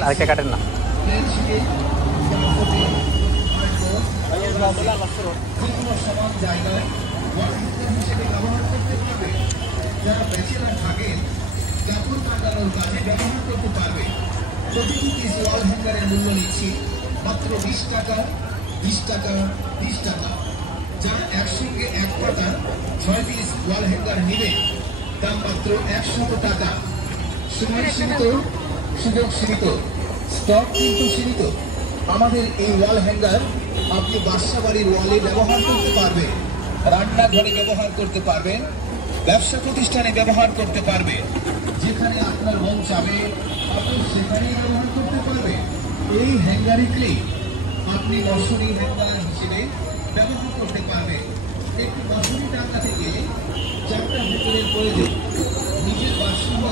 Uncle আরেকটা কাটেন না। যারা ব্যাচেলার থাকেন কাপড় কাটানোর কাজে ব্যবহার করতে পারবে। প্রতিটি পিস ওয়াল হ্যাঙ্গারের মূল্য নিচ্ছি মাত্র 20 টাকা, 20 টাকা, 20 টাকা। যারা একসঙ্গে এক পাতা 6 পিস ওয়াল হ্যাঙ্গার নেবে দাম মাত্র 100 টাকা। সময় সীমিত, সুযোগ সীমিত, স্টক কিন্তু সীমিত। আমাদের এই ওয়াল হ্যাঙ্গার আপনি বাসা বাড়ির ওয়ালে ব্যবহার করতে পারবেন, রান্নাঘরে ব্যবহার করতে পারবেন, ব্যবসা প্রতিষ্ঠানে ব্যবহার করতে পারবে। যেখানে আপনার মন চাবে আপনি সেখানেই ব্যবহার করতে পারবে। এই হ্যাঙ্গারি ক্লিপ আপনি মশারি হ্যাঙ্গার হিসেবে ব্যবহার করতে পারবেন। একটি মশারি টাঙ্গাতে গেলে 4টা ভেতরের প্রয়োজন। নিজের বাথরুম